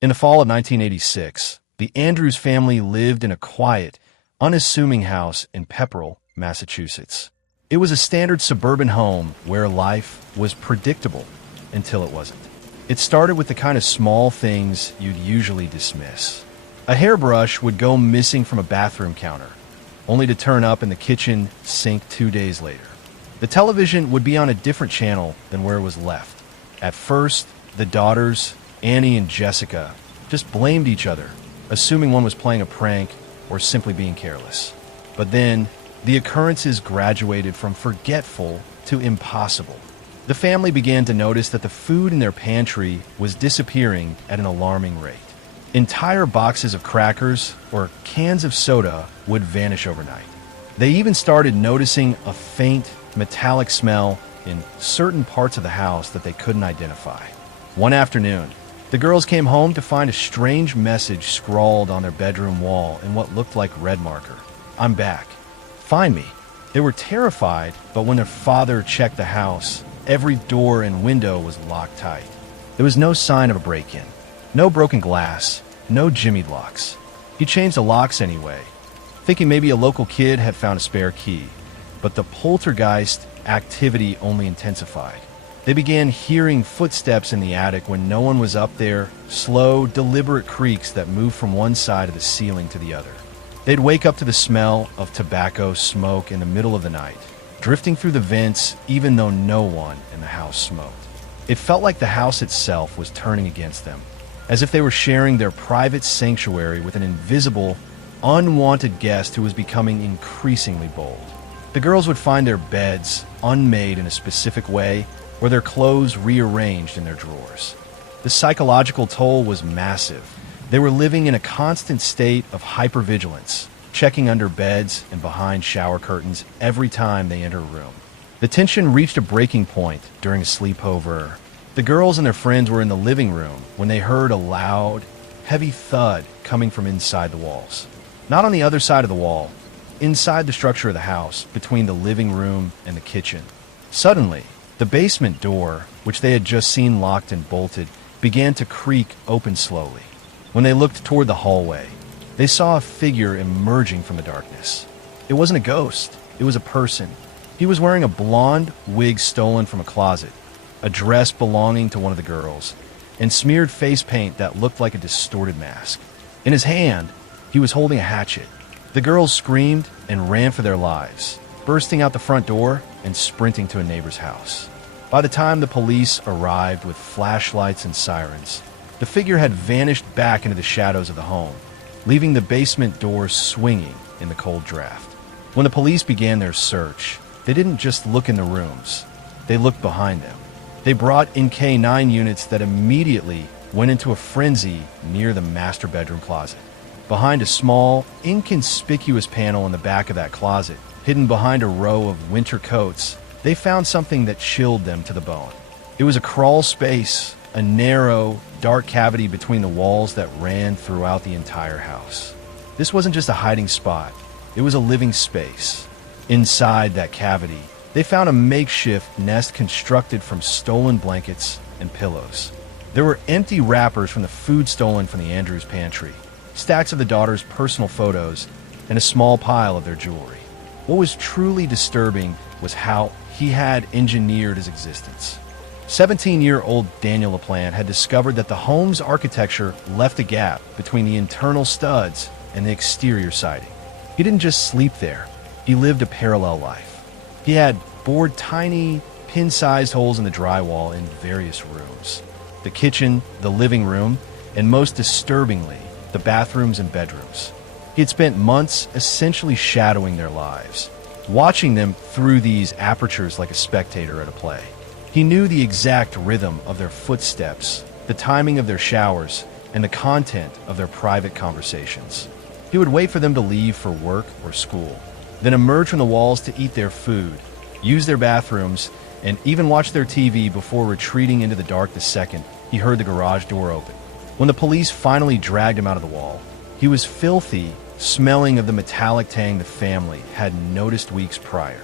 In the fall of 1986, the Andrews family lived in a quiet, unassuming house in Pepperell, Massachusetts. It was a standard suburban home where life was predictable until it wasn't. It started with the kind of small things you'd usually dismiss. A hairbrush would go missing from a bathroom counter, only to turn up in the kitchen sink 2 days later. The television would be on a different channel than where it was left. At first, the daughters, Annie and Jessica, just blamed each other, assuming one was playing a prank or simply being careless. But then, the occurrences graduated from forgetful to impossible. The family began to notice that the food in their pantry was disappearing at an alarming rate. Entire boxes of crackers or cans of soda would vanish overnight. They even started noticing a faint, metallic smell in certain parts of the house that they couldn't identify. One afternoon, the girls came home to find a strange message scrawled on their bedroom wall in what looked like red marker. "I'm back. Find me." They were terrified, but when their father checked the house, every door and window was locked tight. There was no sign of a break-in, no broken glass, no jimmied locks. He changed the locks anyway, thinking maybe a local kid had found a spare key, but the poltergeist activity only intensified. They began hearing footsteps in the attic when no one was up there, slow, deliberate creaks that moved from one side of the ceiling to the other. They'd wake up to the smell of tobacco smoke in the middle of the night, drifting through the vents even though no one in the house smoked. It felt like the house itself was turning against them, as if they were sharing their private sanctuary with an invisible, unwanted guest who was becoming increasingly bold. The girls would find their beds unmade in a specific way, or their clothes rearranged in their drawers. The psychological toll was massive. They were living in a constant state of hypervigilance, checking under beds and behind shower curtains every time they enter a room. The tension reached a breaking point during a sleepover. The girls and their friends were in the living room when they heard a loud, heavy thud coming from inside the walls. Not on the other side of the wall, inside the structure of the house, between the living room and the kitchen. Suddenly, the basement door, which they had just seen locked and bolted, began to creak open slowly. When they looked toward the hallway, they saw a figure emerging from the darkness. It wasn't a ghost, it was a person. He was wearing a blonde wig stolen from a closet, a dress belonging to one of the girls, and smeared face paint that looked like a distorted mask. In his hand, he was holding a hatchet. The girls screamed and ran for their lives, bursting out the front door and sprinting to a neighbor's house. By the time the police arrived with flashlights and sirens, the figure had vanished back into the shadows of the home, leaving the basement door swinging in the cold draft. When the police began their search, they didn't just look in the rooms, they looked behind them. They brought in K9 units that immediately went into a frenzy near the master bedroom closet. Behind a small, inconspicuous panel in the back of that closet, hidden behind a row of winter coats, they found something that chilled them to the bone. It was a crawl space, a narrow, dark cavity between the walls that ran throughout the entire house. This wasn't just a hiding spot, it was a living space. Inside that cavity, they found a makeshift nest constructed from stolen blankets and pillows. There were empty wrappers from the food stolen from the Andrews pantry, stacks of the daughters' personal photos, and a small pile of their jewelry. What was truly disturbing was how he had engineered his existence. 17-year-old Daniel LaPlante had discovered that the home's architecture left a gap between the internal studs and the exterior siding. He didn't just sleep there, he lived a parallel life. He had bored tiny, pin-sized holes in the drywall in various rooms. The kitchen, the living room, and most disturbingly, the bathrooms and bedrooms. He had spent months essentially shadowing their lives, watching them through these apertures like a spectator at a play. He knew the exact rhythm of their footsteps, the timing of their showers, and the content of their private conversations. He would wait for them to leave for work or school, then emerge from the walls to eat their food, use their bathrooms, and even watch their TV before retreating into the dark the second he heard the garage door open. When the police finally dragged him out of the wall, he was filthy, smelling of the metallic tang the family had noticed weeks prior.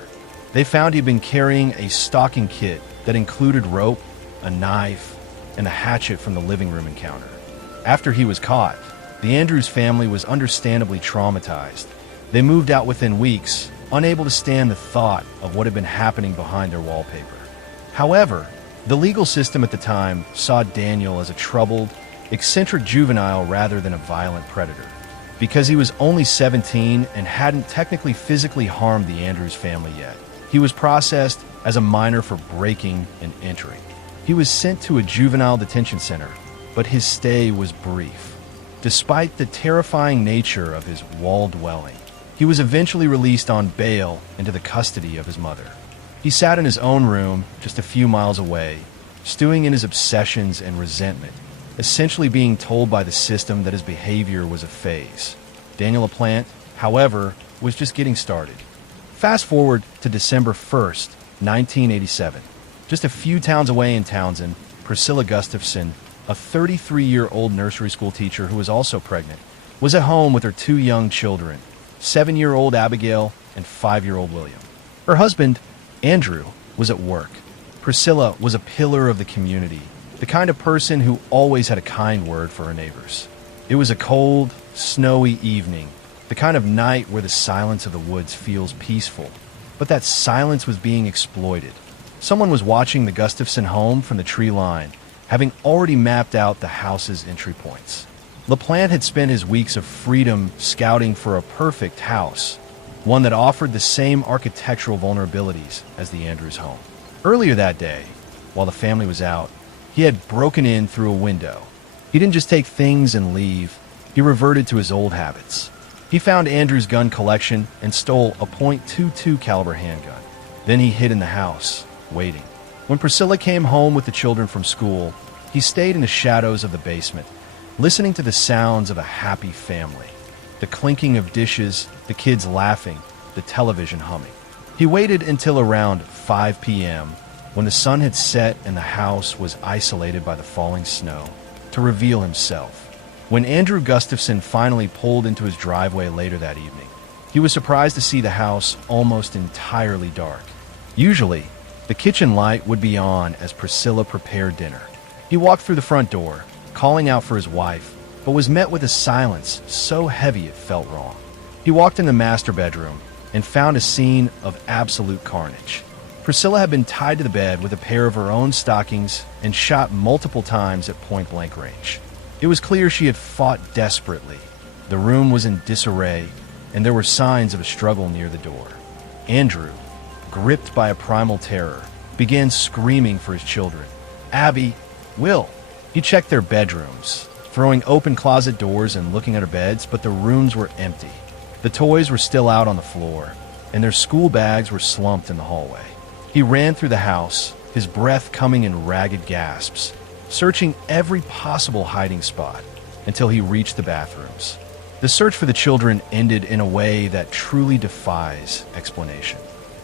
They found he'd been carrying a stalking kit that included rope, a knife, and a hatchet from the living room encounter. After he was caught, the Andrews family was understandably traumatized. They moved out within weeks, unable to stand the thought of what had been happening behind their wallpaper. However, the legal system at the time saw Daniel as a troubled, eccentric juvenile rather than a violent predator. Because he was only 17 and hadn't technically physically harmed the Andrews family yet, he was processed as a minor for breaking and entering. He was sent to a juvenile detention center, but his stay was brief. Despite the terrifying nature of his wall dwelling, he was eventually released on bail into the custody of his mother. He sat in his own room just a few miles away, stewing in his obsessions and resentment, essentially being told by the system that his behavior was a phase. Daniel LaPlante, however, was just getting started. Fast forward to December 1st, 1987. Just a few towns away in Townsend, Priscilla Gustafson, a 33-year-old nursery school teacher who was also pregnant, was at home with her two young children, 7-year-old Abigail and 5-year-old William. Her husband, Andrew, was at work. Priscilla was a pillar of the community, the kind of person who always had a kind word for her neighbors. It was a cold, snowy evening, the kind of night where the silence of the woods feels peaceful, but that silence was being exploited. Someone was watching the Gustafson home from the tree line, having already mapped out the house's entry points. LaPlante had spent his weeks of freedom scouting for a perfect house, one that offered the same architectural vulnerabilities as the Andrews home. Earlier that day, while the family was out, he had broken in through a window. He didn't just take things and leave, he reverted to his old habits. He found Andrew's gun collection and stole a .22 caliber handgun. Then he hid in the house, waiting. When Priscilla came home with the children from school, he stayed in the shadows of the basement, listening to the sounds of a happy family. The clinking of dishes, the kids laughing, the television humming. He waited until around 5 p.m., when the sun had set and the house was isolated by the falling snow, to reveal himself. When Andrew Gustafson finally pulled into his driveway later that evening, he was surprised to see the house almost entirely dark. Usually, the kitchen light would be on as Priscilla prepared dinner. He walked through the front door, calling out for his wife, but was met with a silence so heavy it felt wrong. He walked in the master bedroom and found a scene of absolute carnage. Priscilla had been tied to the bed with a pair of her own stockings and shot multiple times at point-blank range. It was clear she had fought desperately. The room was in disarray, and there were signs of a struggle near the door. Andrew, gripped by a primal terror, began screaming for his children. Abby, Will. He checked their bedrooms, throwing open closet doors and looking at her beds, but the rooms were empty. The toys were still out on the floor, and their school bags were slumped in the hallway. He ran through the house, his breath coming in ragged gasps, searching every possible hiding spot until he reached the bathrooms. The search for the children ended in a way that truly defies explanation.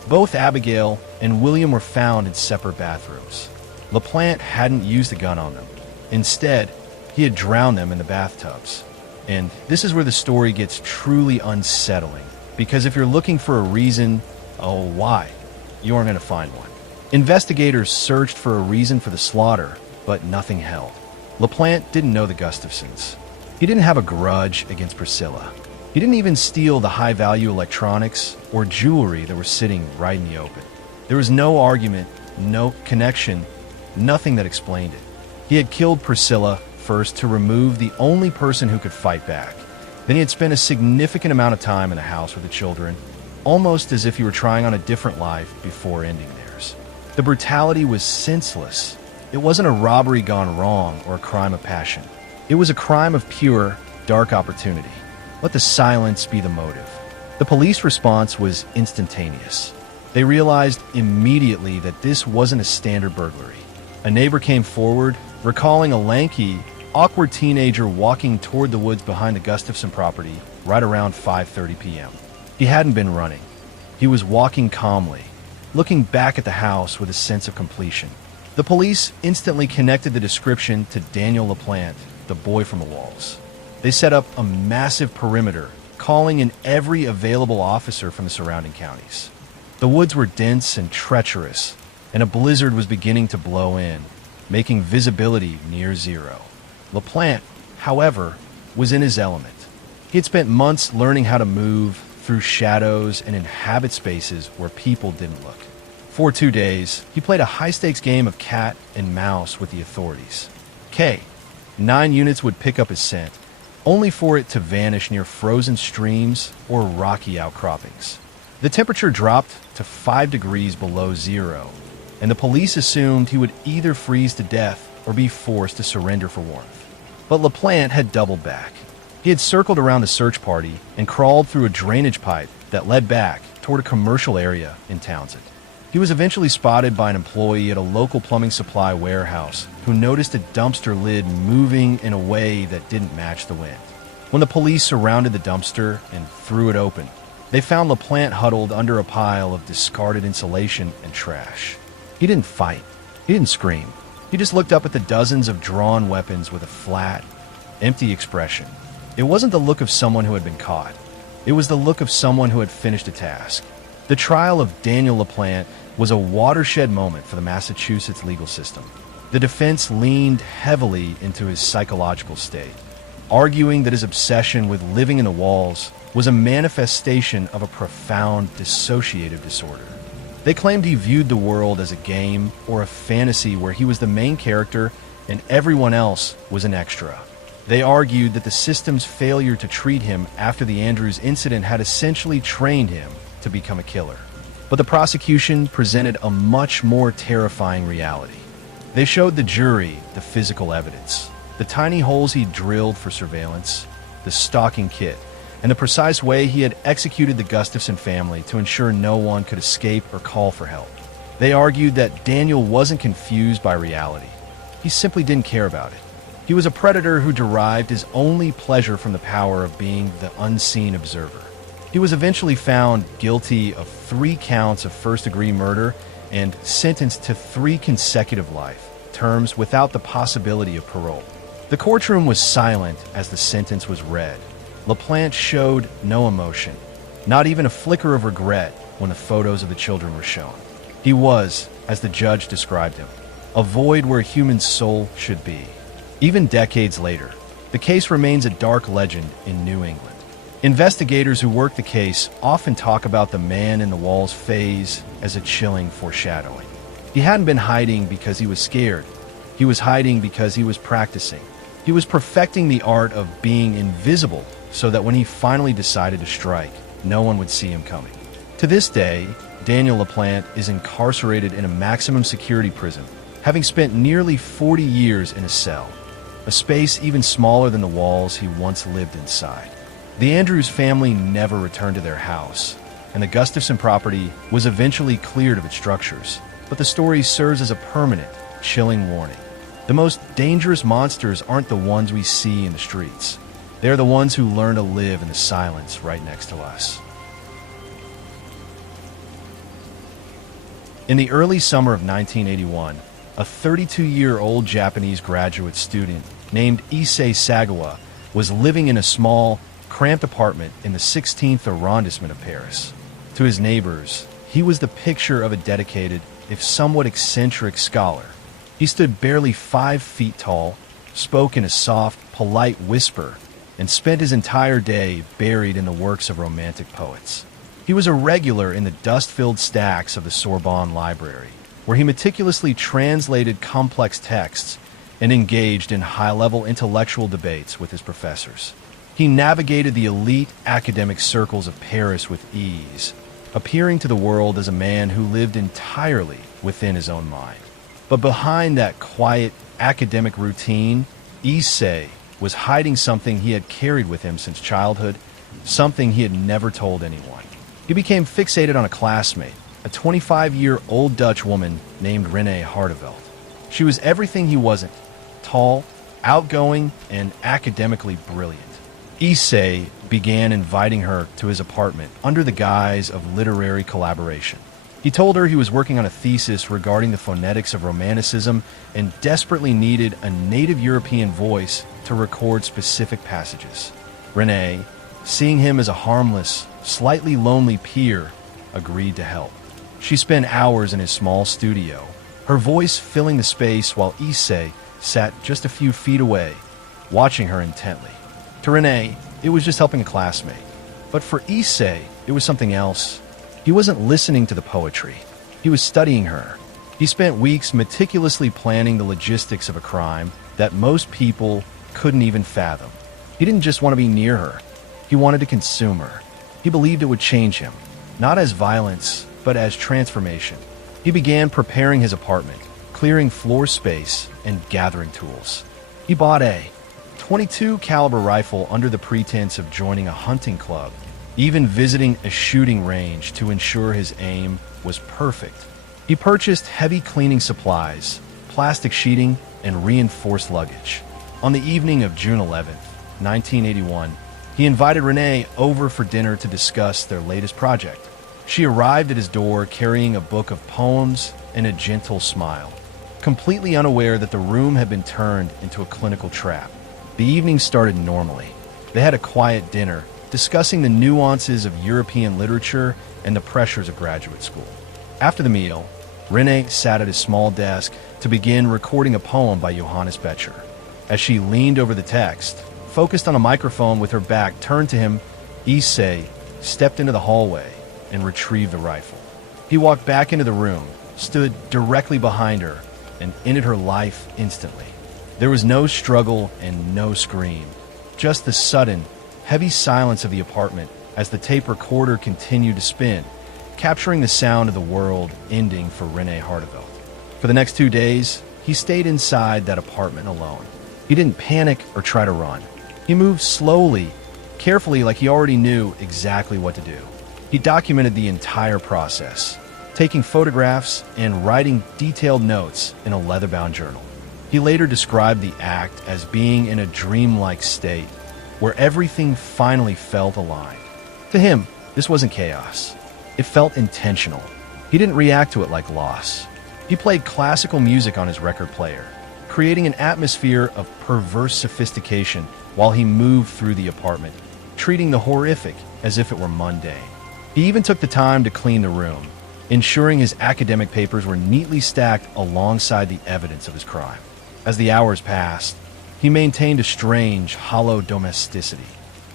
Both Abigail and William were found in separate bathrooms. LaPlante hadn't used a gun on them. Instead, he had drowned them in the bathtubs. And this is where the story gets truly unsettling, because if you're looking for a reason, why, you aren't going to find one. Investigators searched for a reason for the slaughter, but nothing held. LaPlante didn't know the Gustafsons. He didn't have a grudge against Priscilla. He didn't even steal the high-value electronics or jewelry that were sitting right in the open. There was no argument, no connection, nothing that explained it. He had killed Priscilla first to remove the only person who could fight back. Then he had spent a significant amount of time in the house with the children, almost as if he were trying on a different life before ending theirs. The brutality was senseless. It wasn't a robbery gone wrong or a crime of passion. It was a crime of pure, dark opportunity. Let the silence be the motive. The police response was instantaneous. They realized immediately that this wasn't a standard burglary. A neighbor came forward, recalling a lanky, awkward teenager walking toward the woods behind the Gustafson property right around 5:30 p.m. He hadn't been running. He was walking calmly, looking back at the house with a sense of completion. The police instantly connected the description to Daniel LaPlante, the boy from the walls. They set up a massive perimeter, calling in every available officer from the surrounding counties. The woods were dense and treacherous, and a blizzard was beginning to blow in, making visibility near zero. LaPlante however, was in his element. He had spent months learning how to move through shadows and inhabit spaces where people didn't look. For 2 days, he played a high-stakes game of cat and mouse with the authorities. 9 units would pick up his scent, only for it to vanish near frozen streams or rocky outcroppings. The temperature dropped to 5 degrees below zero, and the police assumed he would either freeze to death or be forced to surrender for warmth. But LaPlante had doubled back. He had circled around the search party and crawled through a drainage pipe that led back toward a commercial area in Townsend. He was eventually spotted by an employee at a local plumbing supply warehouse who noticed a dumpster lid moving in a way that didn't match the wind. When the police surrounded the dumpster and threw it open, they found LaPlante huddled under a pile of discarded insulation and trash. He didn't fight. He didn't scream. He just looked up at the dozens of drawn weapons with a flat, empty expression. It wasn't the look of someone who had been caught. It was the look of someone who had finished a task. The trial of Daniel LaPlante was a watershed moment for the Massachusetts legal system. The defense leaned heavily into his psychological state, arguing that his obsession with living in the walls was a manifestation of a profound dissociative disorder. They claimed he viewed the world as a game or a fantasy where he was the main character and everyone else was an extra. They argued that the system's failure to treat him after the Andrews incident had essentially trained him to become a killer. But the prosecution presented a much more terrifying reality. They showed the jury the physical evidence, the tiny holes he drilled for surveillance, the stalking kit, and the precise way he had executed the Gustafson family to ensure no one could escape or call for help. They argued that Daniel wasn't confused by reality. He simply didn't care about it. He was a predator who derived his only pleasure from the power of being the unseen observer. He was eventually found guilty of 3 counts of first-degree murder and sentenced to 3 consecutive life terms without the possibility of parole. The courtroom was silent as the sentence was read. LaPlante showed no emotion, not even a flicker of regret when the photos of the children were shown. He was, as the judge described him, a void where a human soul should be. Even decades later, the case remains a dark legend in New England. Investigators who work the case often talk about the man in the walls phase as a chilling foreshadowing. He hadn't been hiding because he was scared. He was hiding because he was practicing. He was perfecting the art of being invisible so that when he finally decided to strike, no one would see him coming. To this day, Daniel LaPlante is incarcerated in a maximum security prison, having spent nearly 40 years in a cell, a space even smaller than the walls he once lived inside. The Andrews family never returned to their house, and the Gustafson property was eventually cleared of its structures, but the story serves as a permanent, chilling warning. The most dangerous monsters aren't the ones we see in the streets. They're the ones who learn to live in the silence right next to us. In the early summer of 1981, a 32-year-old Japanese graduate student named Issei Sagawa was living in a small, cramped apartment in the 16th arrondissement of Paris. To his neighbors, he was the picture of a dedicated, if somewhat eccentric scholar. He stood barely 5 feet tall, spoke in a soft, polite whisper, and spent his entire day buried in the works of romantic poets. He was a regular in the dust-filled stacks of the Sorbonne Library, where he meticulously translated complex texts and engaged in high-level intellectual debates with his professors. He navigated the elite academic circles of Paris with ease, appearing to the world as a man who lived entirely within his own mind. But behind that quiet academic routine, Issei was hiding something he had carried with him since childhood, something he had never told anyone. He became fixated on a classmate, a 25-year-old Dutch woman named Renee Harteveld. She was everything he wasn't: tall, outgoing, and academically brilliant. Issei began inviting her to his apartment under the guise of literary collaboration. He told her he was working on a thesis regarding the phonetics of Romanticism and desperately needed a native European voice to record specific passages. Renee, seeing him as a harmless, slightly lonely peer, agreed to help. She spent hours in his small studio, her voice filling the space while Issei sat just a few feet away, watching her intently. To Renee, it was just helping a classmate. But for Issei, it was something else. He wasn't listening to the poetry. He was studying her. He spent weeks meticulously planning the logistics of a crime that most people couldn't even fathom. He didn't just want to be near her. He wanted to consume her. He believed it would change him, not as violence, but as transformation. He began preparing his apartment, clearing floor space, and gathering tools. He bought a .22 caliber rifle under the pretense of joining a hunting club, even visiting a shooting range to ensure his aim was perfect. He purchased heavy cleaning supplies, plastic sheeting, and reinforced luggage. On the evening of June 11th, 1981, he invited Renee over for dinner to discuss their latest project. She arrived at his door carrying a book of poems and a gentle smile, completely unaware that the room had been turned into a clinical trap. The evening started normally. They had a quiet dinner, discussing the nuances of European literature and the pressures of graduate school. After the meal, Renee sat at his small desk to begin recording a poem by Johannes Becher. As she leaned over the text, focused on a microphone with her back turned to him, Issei stepped into the hallway and retrieved the rifle. He walked back into the room, stood directly behind her, and ended her life instantly. There was no struggle and no scream, just the sudden, heavy silence of the apartment as the tape recorder continued to spin, capturing the sound of the world ending for Renee Hartevelt. For the next 2 days, he stayed inside that apartment alone. He didn't panic or try to run. He moved slowly, carefully, like he already knew exactly what to do. He documented the entire process, taking photographs and writing detailed notes in a leather-bound journal. He later described the act as being in a dreamlike state, where everything finally felt aligned. To him, this wasn't chaos. It felt intentional. He didn't react to it like loss. He played classical music on his record player, creating an atmosphere of perverse sophistication while he moved through the apartment, treating the horrific as if it were mundane. He even took the time to clean the room, ensuring his academic papers were neatly stacked alongside the evidence of his crime. As the hours passed, he maintained a strange, hollow domesticity.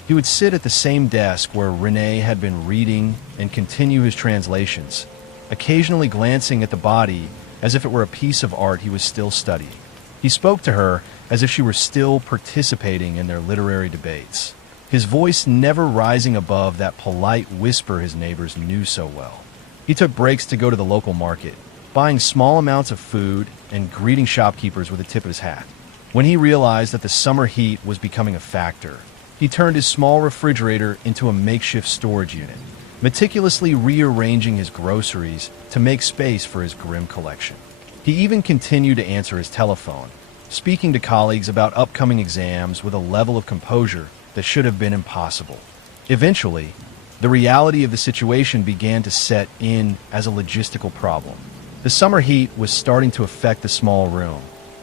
He would sit at the same desk where Renee had been reading and continue his translations, occasionally glancing at the body as if it were a piece of art he was still studying. He spoke to her as if she were still participating in their literary debates, his voice never rising above that polite whisper his neighbors knew so well. He took breaks to go to the local market, buying small amounts of food and greeting shopkeepers with a tip of his hat. When he realized that the summer heat was becoming a factor, he turned his small refrigerator into a makeshift storage unit, meticulously rearranging his groceries to make space for his grim collection. He even continued to answer his telephone, speaking to colleagues about upcoming exams with a level of composure that should have been impossible. Eventually, the reality of the situation began to set in as a logistical problem. The summer heat was starting to affect the small room,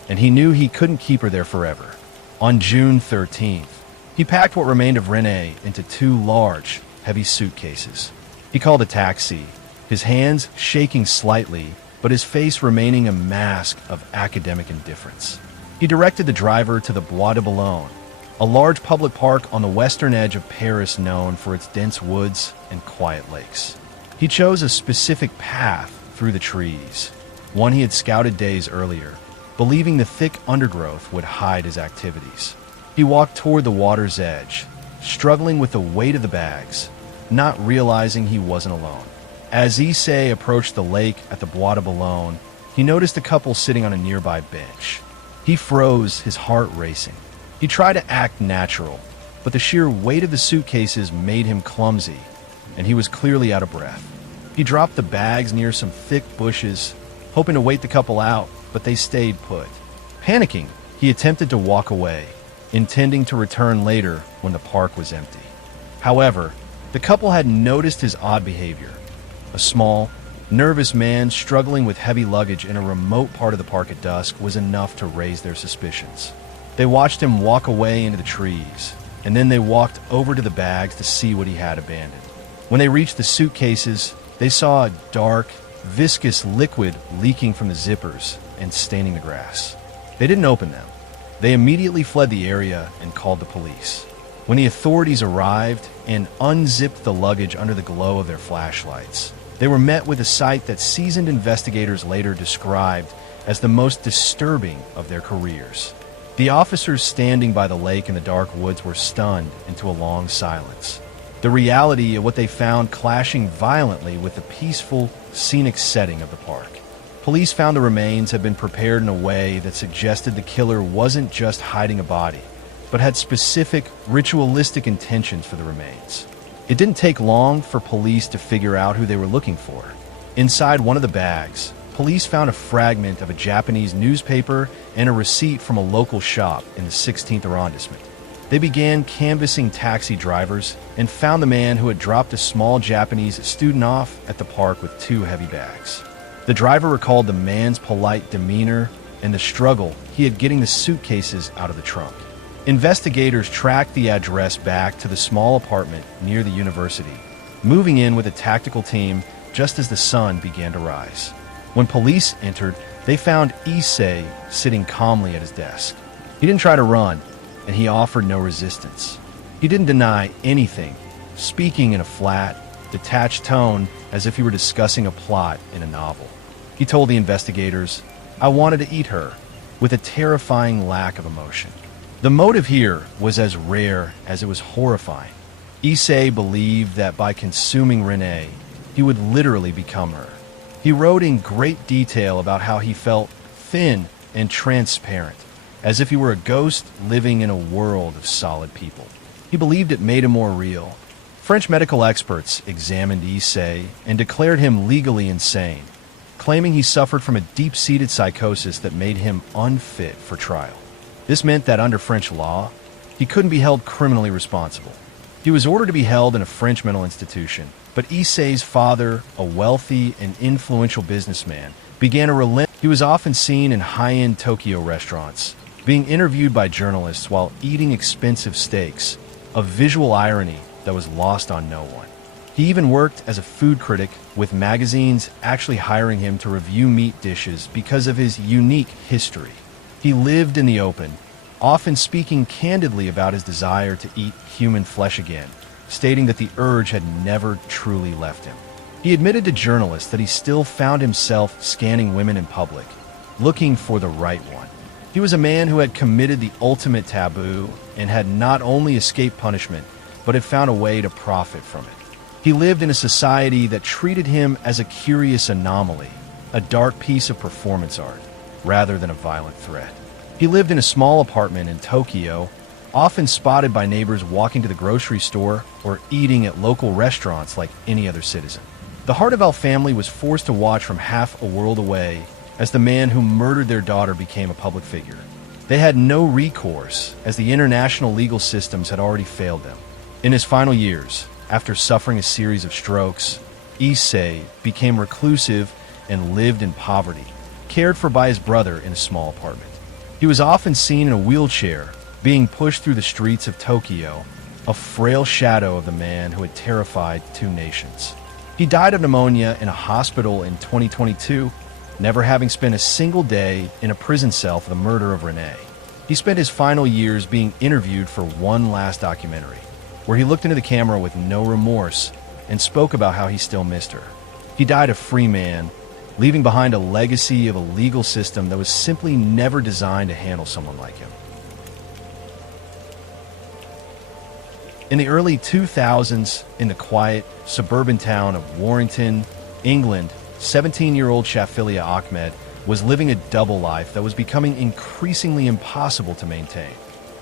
and he knew he couldn't keep her there forever. On June 13th, he packed what remained of Renee into 2 large, heavy suitcases. He called a taxi, his hands shaking slightly, but his face remaining a mask of academic indifference. He directed the driver to the Bois de Boulogne, a large public park on the western edge of Paris known for its dense woods and quiet lakes. He chose a specific path through the trees, one he had scouted days earlier, believing the thick undergrowth would hide his activities. He walked toward the water's edge, struggling with the weight of the bags, not realizing he wasn't alone. As Issei approached the lake at the Bois de Boulogne, he noticed a couple sitting on a nearby bench. He froze, his heart racing. He tried to act natural, but the sheer weight of the suitcases made him clumsy, and he was clearly out of breath. He dropped the bags near some thick bushes, hoping to wait the couple out, but they stayed put. Panicking, he attempted to walk away, intending to return later when the park was empty. However, the couple had noticed his odd behavior. A small, nervous man struggling with heavy luggage in a remote part of the park at dusk was enough to raise their suspicions. They watched him walk away into the trees, and then they walked over to the bags to see what he had abandoned. When they reached the suitcases, they saw a dark, viscous liquid leaking from the zippers and staining the grass. They didn't open them. They immediately fled the area and called the police. When the authorities arrived and unzipped the luggage under the glow of their flashlights, they were met with a sight that seasoned investigators later described as the most disturbing of their careers. The officers standing by the lake in the dark woods were stunned into a long silence. The reality of what they found clashing violently with the peaceful, scenic setting of the park. Police found the remains had been prepared in a way that suggested the killer wasn't just hiding a body, but had specific, ritualistic intentions for the remains. It didn't take long for police to figure out who they were looking for. Inside one of the bags, police found a fragment of a Japanese newspaper and a receipt from a local shop in the 16th arrondissement. They began canvassing taxi drivers and found the man who had dropped a small Japanese student off at the park with 2 heavy bags. The driver recalled the man's polite demeanor and the struggle he had getting the suitcases out of the trunk. Investigators tracked the address back to the small apartment near the university, moving in with a tactical team just as the sun began to rise. When police entered, they found Issei sitting calmly at his desk. He didn't try to run, and he offered no resistance. He didn't deny anything, speaking in a flat, detached tone as if he were discussing a plot in a novel. He told the investigators, "I wanted to eat her," with a terrifying lack of emotion. The motive here was as rare as it was horrifying. Issei believed that by consuming Renee, he would literally become her. He wrote in great detail about how he felt thin and transparent, as if he were a ghost living in a world of solid people. He believed it made him more real. French medical experts examined Issei and declared him legally insane, claiming he suffered from a deep-seated psychosis that made him unfit for trial. This meant that under French law, he couldn't be held criminally responsible. He was ordered to be held in a French mental institution, but Issei's father, a wealthy and influential businessman, began to relent. He was often seen in high-end Tokyo restaurants, being interviewed by journalists while eating expensive steaks, a visual irony that was lost on no one. He even worked as a food critic, with magazines actually hiring him to review meat dishes because of his unique history. He lived in the open, often speaking candidly about his desire to eat human flesh again, stating that the urge had never truly left him. He admitted to journalists that he still found himself scanning women in public, looking for the right one. He was a man who had committed the ultimate taboo and had not only escaped punishment, but had found a way to profit from it. He lived in a society that treated him as a curious anomaly, a dark piece of performance art, rather than a violent threat. He lived in a small apartment in Tokyo, often spotted by neighbors walking to the grocery store or eating at local restaurants like any other citizen. The Hardevel family was forced to watch from half a world away as the man who murdered their daughter became a public figure. They had no recourse, as the international legal systems had already failed them. In his final years, after suffering a series of strokes, Issei became reclusive and lived in poverty, cared for by his brother in a small apartment. He was often seen in a wheelchair, being pushed through the streets of Tokyo, a frail shadow of the man who had terrified 2 nations. He died of pneumonia in a hospital in 2022, never having spent a single day in a prison cell for the murder of Renee. He spent his final years being interviewed for one last documentary, where he looked into the camera with no remorse and spoke about how he still missed her. He died a free man, leaving behind a legacy of a legal system that was simply never designed to handle someone like him. In the early 2000s, in the quiet, suburban town of Warrington, England, 17-year-old Shafilea Ahmed was living a double life that was becoming increasingly impossible to maintain.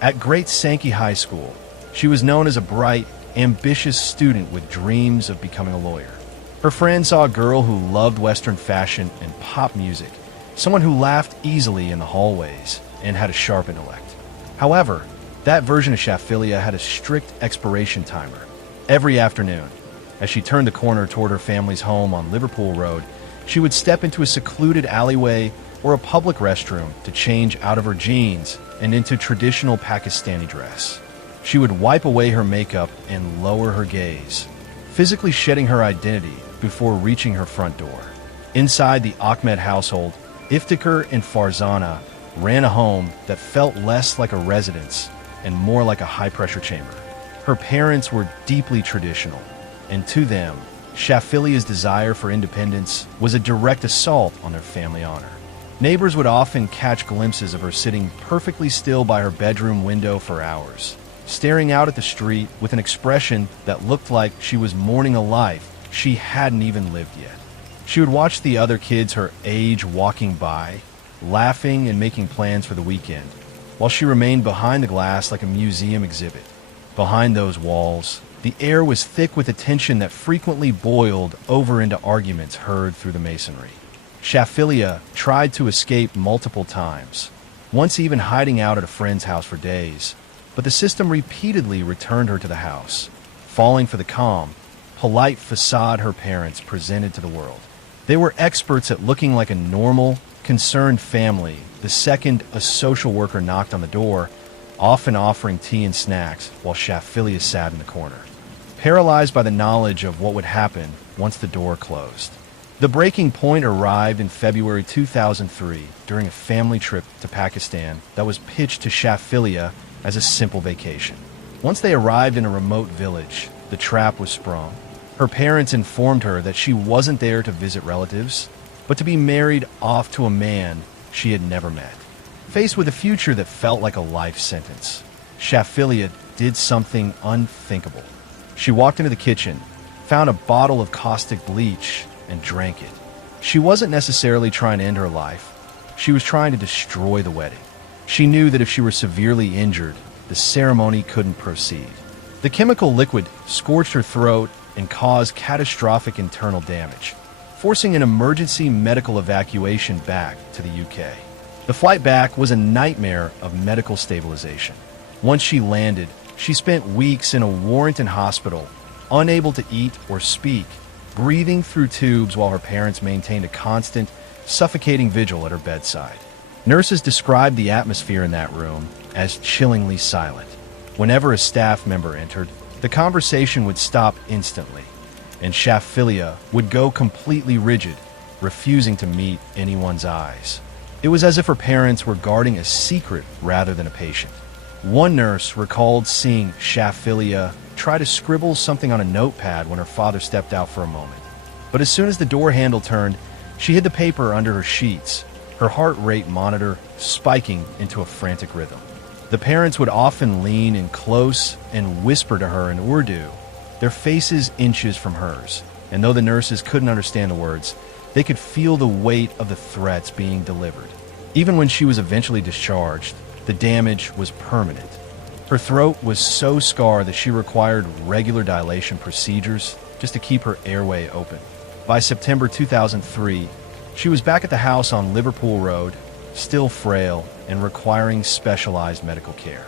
At Great Sankey High School, she was known as a bright, ambitious student with dreams of becoming a lawyer. Her friends saw a girl who loved Western fashion and pop music, someone who laughed easily in the hallways and had a sharp intellect. However, that version of Shafilea had a strict expiration timer. Every afternoon, as she turned the corner toward her family's home on Liverpool Road, she would step into a secluded alleyway or a public restroom to change out of her jeans and into traditional Pakistani dress. She would wipe away her makeup and lower her gaze, physically shedding her identity before reaching her front door. Inside the Ahmed household, Iftikhar and Farzana ran a home that felt less like a residence and more like a high-pressure chamber. Her parents were deeply traditional, and to them, Shafilea's desire for independence was a direct assault on their family honor. Neighbors would often catch glimpses of her sitting perfectly still by her bedroom window for hours, staring out at the street with an expression that looked like she was mourning a life she hadn't even lived yet. She would watch the other kids her age walking by, laughing and making plans for the weekend, while she remained behind the glass like a museum exhibit. Behind those walls, the air was thick with a tension that frequently boiled over into arguments heard through the masonry. Shafilea tried to escape multiple times, once even hiding out at a friend's house for days, but the system repeatedly returned her to the house, falling for the calm, polite facade her parents presented to the world. They were experts at looking like a normal, concerned family the second a social worker knocked on the door, often offering tea and snacks while Shafilea sat in the corner, paralyzed by the knowledge of what would happen once the door closed. The breaking point arrived in February 2003 during a family trip to Pakistan that was pitched to Shafilea as a simple vacation. Once they arrived in a remote village, the trap was sprung. Her parents informed her that she wasn't there to visit relatives, but to be married off to a man she had never met. Faced with a future that felt like a life sentence, Shafilea did something unthinkable. She walked into the kitchen, found a bottle of caustic bleach, and drank it. She wasn't necessarily trying to end her life. She was trying to destroy the wedding. She knew that if she were severely injured, the ceremony couldn't proceed. The chemical liquid scorched her throat and caused catastrophic internal damage, forcing an emergency medical evacuation back to the UK. The flight back was a nightmare of medical stabilization. Once she landed, she spent weeks in a Warrington hospital, unable to eat or speak, breathing through tubes while her parents maintained a constant, suffocating vigil at her bedside. Nurses described the atmosphere in that room as chillingly silent. Whenever a staff member entered, the conversation would stop instantly, and Shafilea would go completely rigid, refusing to meet anyone's eyes. It was as if her parents were guarding a secret rather than a patient. One nurse recalled seeing Shafilea try to scribble something on a notepad when her father stepped out for a moment. But as soon as the door handle turned, she hid the paper under her sheets, her heart rate monitor spiking into a frantic rhythm. The parents would often lean in close and whisper to her in Urdu, their faces inches from hers, and though the nurses couldn't understand the words, they could feel the weight of the threats being delivered. Even when she was eventually discharged, the damage was permanent. Her throat was so scarred that she required regular dilation procedures just to keep her airway open. By September 2003, she was back at the house on Liverpool Road, still frail and requiring specialized medical care.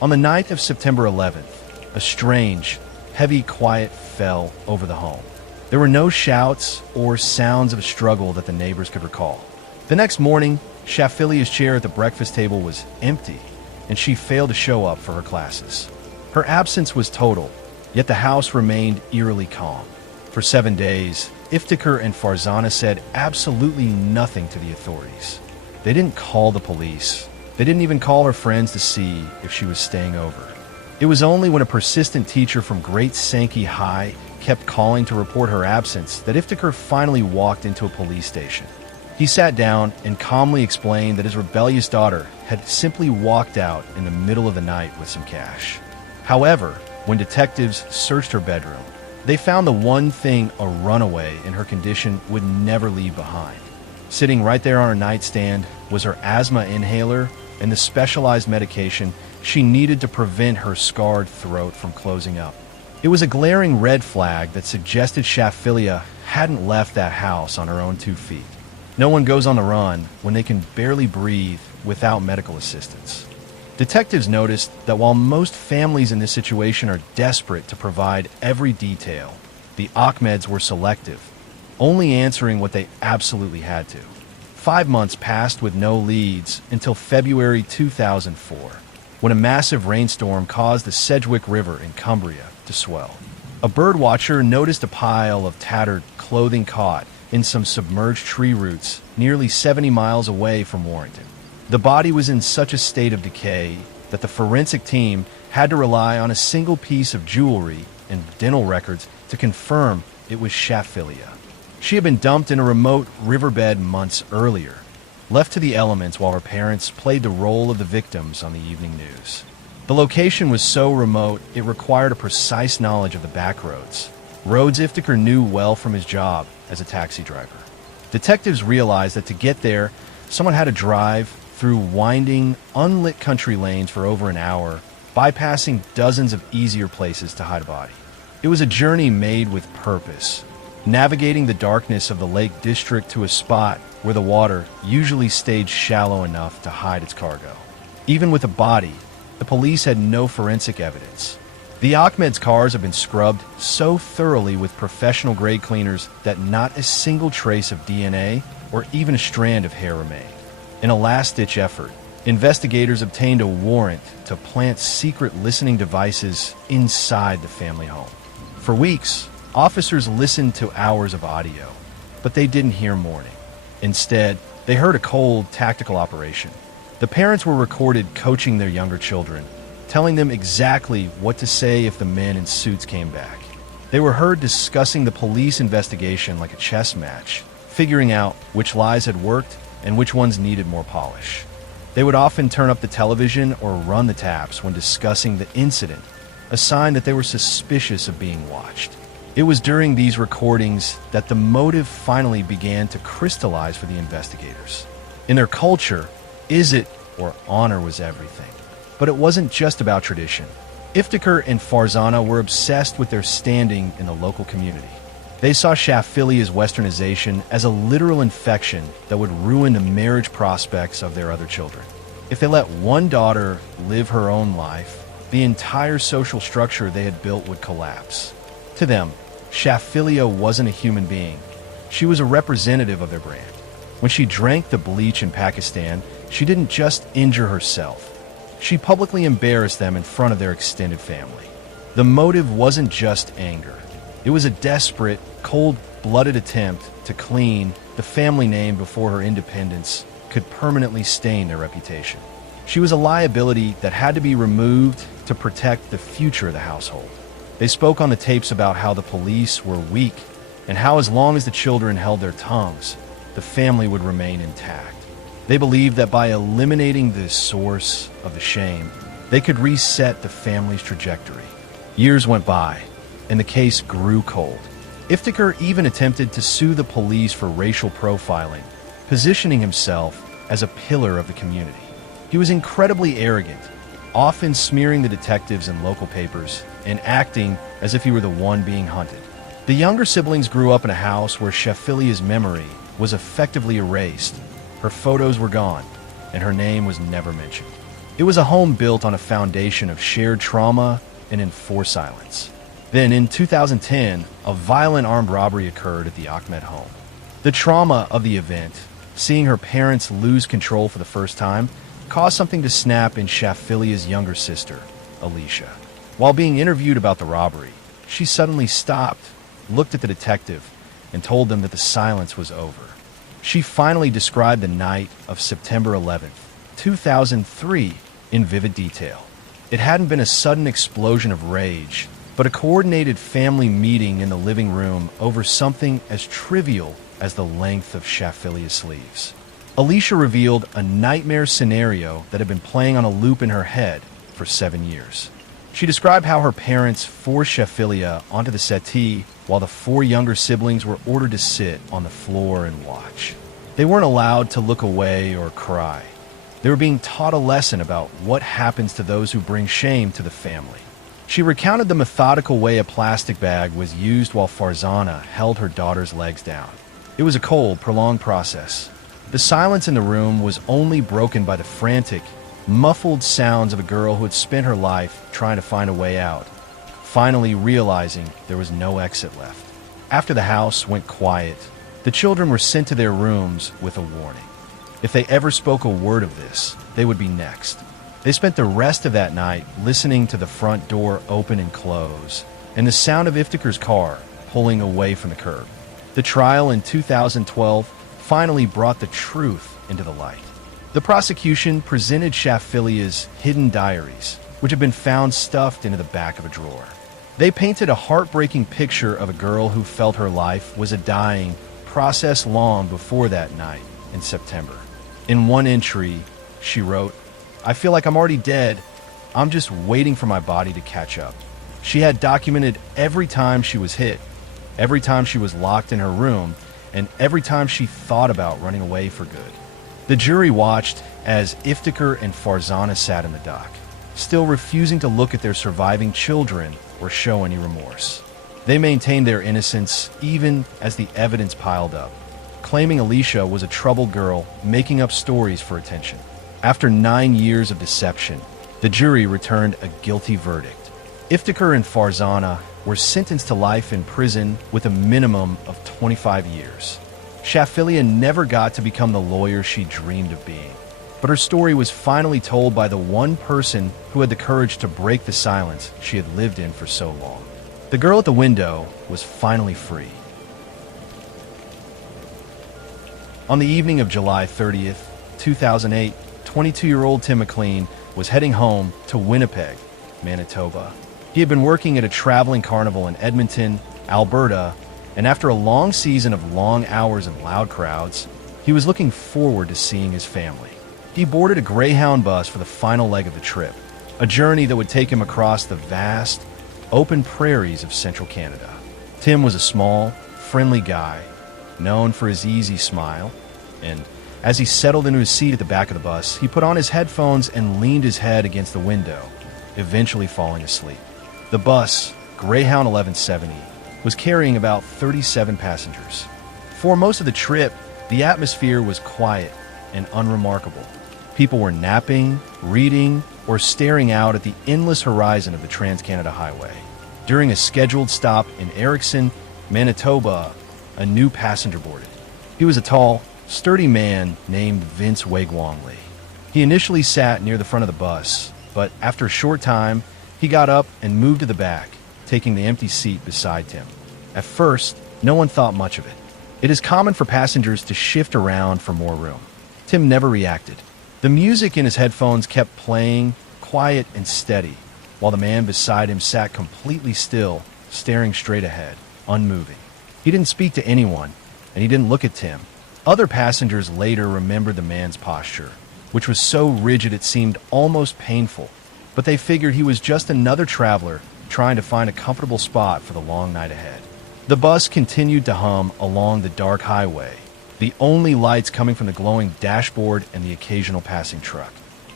On the night of September 11th, a strange, heavy quiet fell over the home. There were no shouts or sounds of a struggle that the neighbors could recall. The next morning, Shafilea's chair at the breakfast table was empty, and she failed to show up for her classes. Her absence was total, yet the house remained eerily calm. For 7 days, Iftikhar and Farzana said absolutely nothing to the authorities. They didn't call the police. They didn't even call her friends to see if she was staying over. It was only when a persistent teacher from Great Sankey High kept calling to report her absence that Iftikhar finally walked into a police station. He sat down and calmly explained that his rebellious daughter had simply walked out in the middle of the night with some cash. However, when detectives searched her bedroom, they found the one thing a runaway in her condition would never leave behind. Sitting right there on her nightstand was her asthma inhaler and the specialized medication she needed to prevent her scarred throat from closing up. It was a glaring red flag that suggested Shafilea hadn't left that house on her own 2 feet. No one goes on the run when they can barely breathe without medical assistance. Detectives noticed that while most families in this situation are desperate to provide every detail, the Ahmeds were selective, only answering what they absolutely had to. 5 months passed with no leads until February 2004, when a massive rainstorm caused the Sedgwick River in Cumbria to swell. A birdwatcher noticed a pile of tattered clothing caught in some submerged tree roots nearly 70 miles away from Warrington. The body was in such a state of decay that the forensic team had to rely on a single piece of jewelry and dental records to confirm it was Shafilea. She had been dumped in a remote riverbed months earlier, left to the elements while her parents played the role of the victims on the evening news. The location was so remote it required a precise knowledge of the back roads Iftikhar knew well from his job as a taxi driver. Detectives realized that to get there, someone had to drive through winding, unlit country lanes for over an hour, bypassing dozens of easier places to hide a body. It was a journey made with purpose, navigating the darkness of the Lake District to a spot where the water usually stayed shallow enough to hide its cargo. Even with a body, the police had no forensic evidence. The Ahmed's cars have been scrubbed so thoroughly with professional-grade cleaners that not a single trace of DNA or even a strand of hair remained. In a last-ditch effort, investigators obtained a warrant to plant secret listening devices inside the family home. For weeks, officers listened to hours of audio, but they didn't hear mourning. Instead, they heard a cold, tactical operation. The parents were recorded coaching their younger children, telling them exactly what to say if the men in suits came back. They were heard discussing the police investigation like a chess match, figuring out which lies had worked and which ones needed more polish. They would often turn up the television or run the taps when discussing the incident, a sign that they were suspicious of being watched. It was during these recordings that the motive finally began to crystallize for the investigators. In their culture, is it or honor was everything. But it wasn't just about tradition. Iftikhar and Farzana were obsessed with their standing in the local community. They saw Shafilea's westernization as a literal infection that would ruin the marriage prospects of their other children. If they let one daughter live her own life, the entire social structure they had built would collapse. To them, Shafilea wasn't a human being. She was a representative of their brand. When she drank the bleach in Pakistan, she didn't just injure herself. She publicly embarrassed them in front of their extended family. The motive wasn't just anger. It was a desperate, cold-blooded attempt to clean the family name before her independence could permanently stain their reputation. She was a liability that had to be removed to protect the future of the household. They spoke on the tapes about how the police were weak and how as long as the children held their tongues, the family would remain intact. They believed that by eliminating the source of the shame, they could reset the family's trajectory. Years went by, and the case grew cold. Iftikhar even attempted to sue the police for racial profiling, positioning himself as a pillar of the community. He was incredibly arrogant, often smearing the detectives in local papers and acting as if he were the one being hunted. The younger siblings grew up in a house where Shafilea's memory was effectively erased. Her photos were gone, and her name was never mentioned. It was a home built on a foundation of shared trauma and enforced silence. Then, in 2010, a violent armed robbery occurred at the Ahmed home. The trauma of the event, seeing her parents lose control for the first time, caused something to snap in Shafilea's younger sister, Alicia. While being interviewed about the robbery, she suddenly stopped, looked at the detective, and told them that the silence was over. She finally described the night of September 11th, 2003, in vivid detail. It hadn't been a sudden explosion of rage, but a coordinated family meeting in the living room over something as trivial as the length of Shafilea's sleeves. Alicia revealed a nightmare scenario that had been playing on a loop in her head for 7 years. She described how her parents forced Shafilea onto the settee while the 4 younger siblings were ordered to sit on the floor and watch. They weren't allowed to look away or cry. They were being taught a lesson about what happens to those who bring shame to the family. She recounted the methodical way a plastic bag was used while Farzana held her daughter's legs down. It was a cold, prolonged process. The silence in the room was only broken by the frantic, muffled sounds of a girl who had spent her life trying to find a way out, finally realizing there was no exit left. After the house went quiet, the children were sent to their rooms with a warning. If they ever spoke a word of this, they would be next. They spent the rest of that night listening to the front door open and close, and the sound of Iftikhar's car pulling away from the curb. The trial in 2012 finally brought the truth into the light. The prosecution presented Shafilea's hidden diaries, which had been found stuffed into the back of a drawer. They painted a heartbreaking picture of a girl who felt her life was a dying process long before that night in September. In one entry, she wrote, "I feel like I'm already dead. I'm just waiting for my body to catch up." She had documented every time she was hit, every time she was locked in her room, and every time she thought about running away for good. The jury watched as Iftikhar and Farzana sat in the dock, still refusing to look at their surviving children or show any remorse. They maintained their innocence even as the evidence piled up, claiming Alicia was a troubled girl making up stories for attention. After 9 years of deception, the jury returned a guilty verdict. Iftikhar and Farzana were sentenced to life in prison with a minimum of 25 years. Shafilea never got to become the lawyer she dreamed of being, but her story was finally told by the one person who had the courage to break the silence she had lived in for so long. The girl at the window was finally free. On the evening of July 30th, 2008, 22-year-old Tim McLean was heading home to Winnipeg, Manitoba. He had been working at a traveling carnival in Edmonton, Alberta, and after a long season of long hours and loud crowds, he was looking forward to seeing his family. He boarded a Greyhound bus for the final leg of the trip, a journey that would take him across the vast, open prairies of central Canada. Tim was a small, friendly guy, known for his easy smile, and as he settled into his seat at the back of the bus, he put on his headphones and leaned his head against the window, eventually falling asleep. The bus, Greyhound 1170, was carrying about 37 passengers. For most of the trip, the atmosphere was quiet and unremarkable. People were napping, reading, or staring out at the endless horizon of the Trans-Canada Highway. During a scheduled stop in Erickson, Manitoba, a new passenger boarded. He was a tall, sturdy man named Vince Wagwongley. He initially sat near the front of the bus, but after a short time, he got up and moved to the back, taking the empty seat beside Tim. At first, no one thought much of it. It is common for passengers to shift around for more room. Tim never reacted. The music in his headphones kept playing, quiet and steady, while the man beside him sat completely still, staring straight ahead, unmoving. He didn't speak to anyone, and he didn't look at Tim. Other passengers later remembered the man's posture, which was so rigid it seemed almost painful, but they figured he was just another traveler trying to find a comfortable spot for the long night ahead. The bus continued to hum along the dark highway, the only lights coming from the glowing dashboard and the occasional passing truck.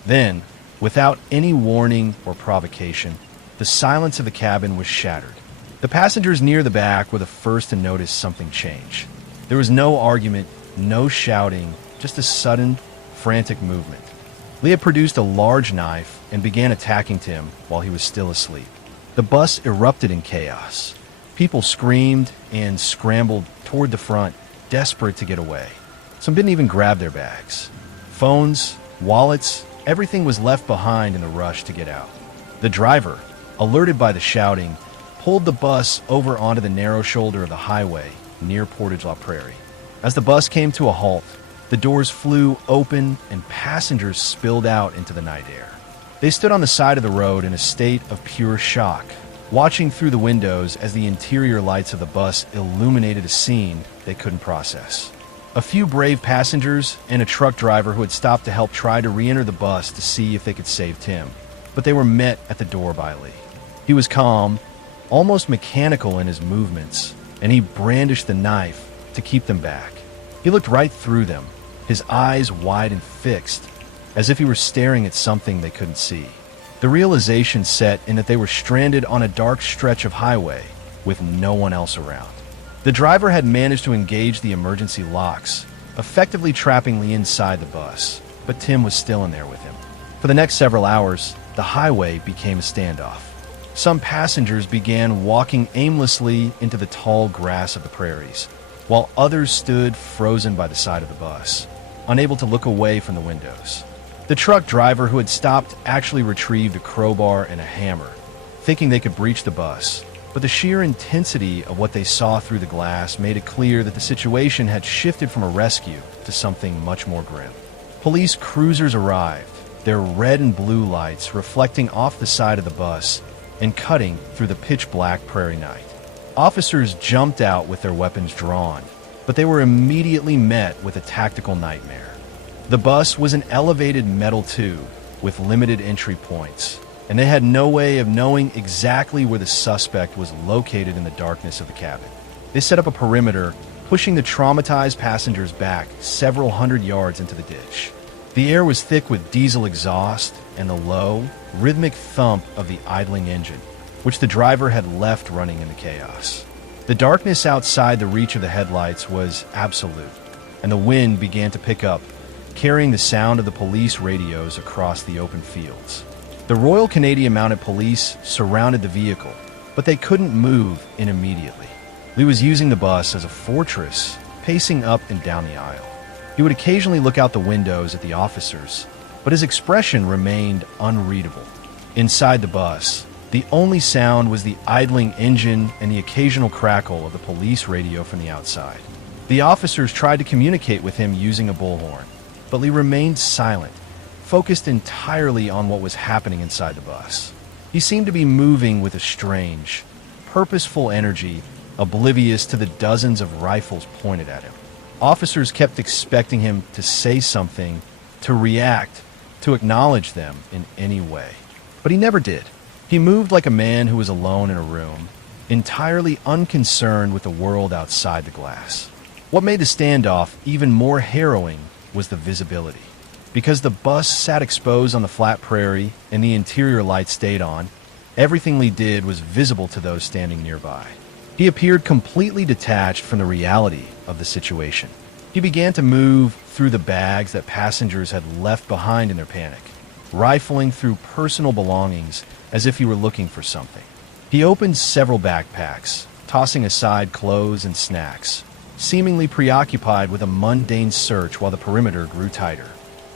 Then, without any warning or provocation, the silence of the cabin was shattered. The passengers near the back were the first to notice something change. There was no argument, no shouting, just a sudden, frantic movement. Leah produced a large knife and began attacking Tim while he was still asleep. The bus erupted in chaos. People screamed and scrambled toward the front, desperate to get away. Some didn't even grab their bags. Phones, wallets, everything was left behind in the rush to get out. The driver, alerted by the shouting, pulled the bus over onto the narrow shoulder of the highway near Portage-la-Prairie. As the bus came to a halt, the doors flew open and passengers spilled out into the night air. They stood on the side of the road in a state of pure shock, watching through the windows as the interior lights of the bus illuminated a scene they couldn't process. A few brave passengers and a truck driver who had stopped to help tried to re-enter the bus to see if they could save Tim, but they were met at the door by Lee. He was calm, almost mechanical in his movements, and he brandished the knife to keep them back. He looked right through them, his eyes wide and fixed, as if he were staring at something they couldn't see. The realization set in that they were stranded on a dark stretch of highway with no one else around. The driver had managed to engage the emergency locks, effectively trapping Lee inside the bus, but Tim was still in there with him. For the next several hours, the highway became a standoff. Some passengers began walking aimlessly into the tall grass of the prairies, while others stood frozen by the side of the bus, unable to look away from the windows. The truck driver who had stopped actually retrieved a crowbar and a hammer, thinking they could breach the bus, but the sheer intensity of what they saw through the glass made it clear that the situation had shifted from a rescue to something much more grim. Police cruisers arrived, their red and blue lights reflecting off the side of the bus and cutting through the pitch-black prairie night. Officers jumped out with their weapons drawn, but they were immediately met with a tactical nightmare. The bus was an elevated metal tube with limited entry points, and they had no way of knowing exactly where the suspect was located in the darkness of the cabin. They set up a perimeter, pushing the traumatized passengers back several hundred yards into the ditch. The air was thick with diesel exhaust and the low, rhythmic thump of the idling engine, which the driver had left running in the chaos. The darkness outside the reach of the headlights was absolute, and the wind began to pick up, carrying the sound of the police radios across the open fields. The Royal Canadian Mounted Police surrounded the vehicle, but they couldn't move in immediately. Lee was using the bus as a fortress, pacing up and down the aisle. He would occasionally look out the windows at the officers, but his expression remained unreadable. Inside the bus, the only sound was the idling engine and the occasional crackle of the police radio from the outside. The officers tried to communicate with him using a bullhorn, but Lee remained silent, focused entirely on what was happening inside the bus. He seemed to be moving with a strange, purposeful energy, oblivious to the dozens of rifles pointed at him. Officers kept expecting him to say something, to react, to acknowledge them in any way. But he never did. He moved like a man who was alone in a room, entirely unconcerned with the world outside the glass. What made the standoff even more harrowing was the visibility. Because the bus sat exposed on the flat prairie and the interior lights stayed on, everything Lee did was visible to those standing nearby. He appeared completely detached from the reality of the situation. He began to move through the bags that passengers had left behind in their panic, rifling through personal belongings as if he were looking for something. He opened several backpacks, tossing aside clothes and snacks, seemingly preoccupied with a mundane search while the perimeter grew tighter.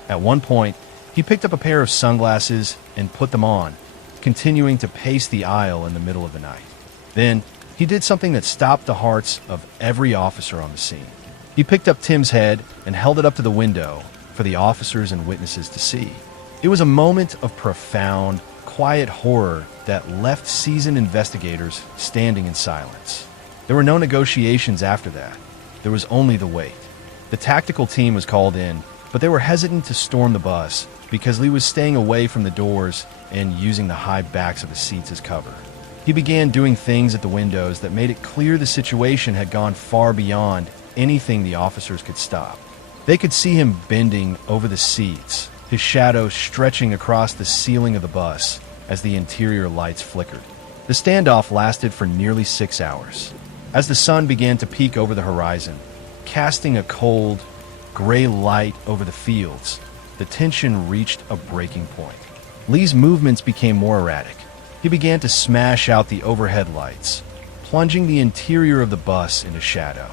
At one point, he picked up a pair of sunglasses and put them on, continuing to pace the aisle in the middle of the night. Then, he did something that stopped the hearts of every officer on the scene. He picked up Tim's head and held it up to the window for the officers and witnesses to see. It was a moment of profound, quiet horror that left seasoned investigators standing in silence. There were no negotiations after that. There was only the wait. The tactical team was called in, but they were hesitant to storm the bus because Lee was staying away from the doors and using the high backs of the seats as cover. He began doing things at the windows that made it clear the situation had gone far beyond anything the officers could stop. They could see him bending over the seats, his shadow stretching across the ceiling of the bus as the interior lights flickered. The standoff lasted for nearly 6 hours. As the sun began to peek over the horizon, casting a cold, gray light over the fields, the tension reached a breaking point. Lee's movements became more erratic. He began to smash out the overhead lights, plunging the interior of the bus into shadow.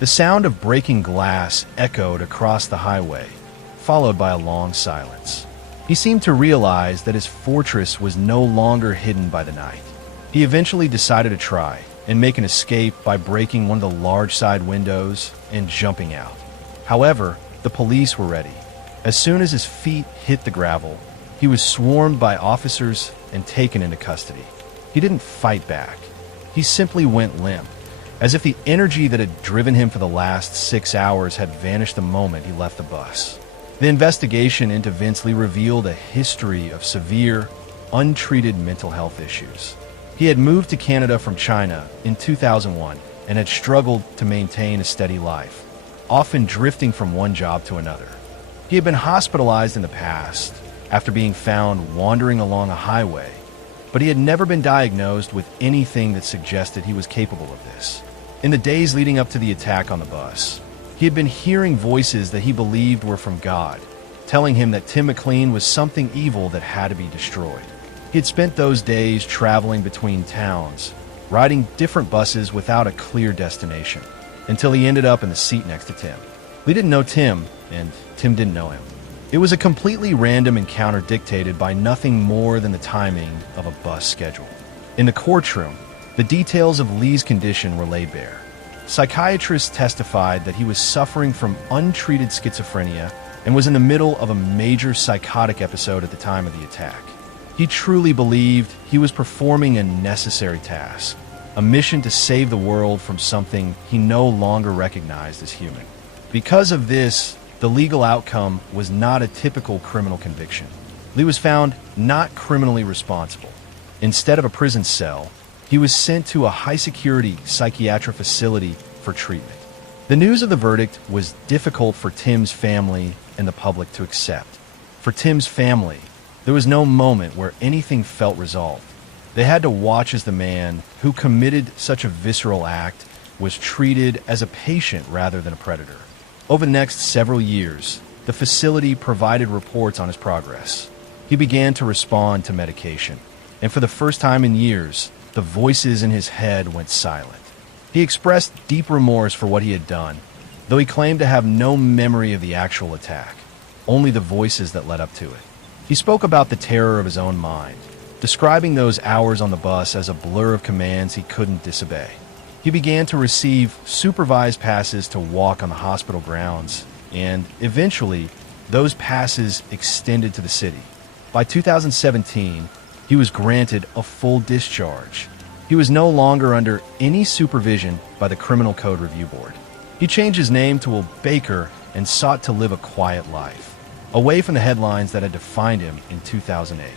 The sound of breaking glass echoed across the highway, followed by a long silence. He seemed to realize that his fortress was no longer hidden by the night. He eventually decided to try and make an escape by breaking one of the large side windows and jumping out. However, the police were ready. As soon as his feet hit the gravel, he was swarmed by officers and taken into custody. He didn't fight back. He simply went limp, as if the energy that had driven him for the last 6 hours had vanished the moment he left the bus. The investigation into Vince Lee revealed a history of severe, untreated mental health issues. He had moved to Canada from China in 2001 and had struggled to maintain a steady life, often drifting from one job to another. He had been hospitalized in the past after being found wandering along a highway, but he had never been diagnosed with anything that suggested he was capable of this. In the days leading up to the attack on the bus, he had been hearing voices that he believed were from God, telling him that Tim McLean was something evil that had to be destroyed. He had spent those days traveling between towns, riding different buses without a clear destination, until he ended up in the seat next to Tim. Lee didn't know Tim, and Tim didn't know him. It was a completely random encounter dictated by nothing more than the timing of a bus schedule. In the courtroom, the details of Lee's condition were laid bare. Psychiatrists testified that he was suffering from untreated schizophrenia and was in the middle of a major psychotic episode at the time of the attack. He truly believed he was performing a necessary task, a mission to save the world from something he no longer recognized as human. Because of this, the legal outcome was not a typical criminal conviction. Lee was found not criminally responsible. Instead of a prison cell, he was sent to a high-security psychiatric facility for treatment. The news of the verdict was difficult for Tim's family and the public to accept. For Tim's family, there was no moment where anything felt resolved. They had to watch as the man who committed such a visceral act was treated as a patient rather than a predator. Over the next several years, the facility provided reports on his progress. He began to respond to medication, and for the first time in years, the voices in his head went silent. He expressed deep remorse for what he had done, though he claimed to have no memory of the actual attack, only the voices that led up to it. He spoke about the terror of his own mind, describing those hours on the bus as a blur of commands he couldn't disobey. He began to receive supervised passes to walk on the hospital grounds, and eventually, those passes extended to the city. By 2017, he was granted a full discharge. He was no longer under any supervision by the Criminal Code Review Board. He changed his name to Will Baker and sought to live a quiet life, away from the headlines that had defined him in 2008.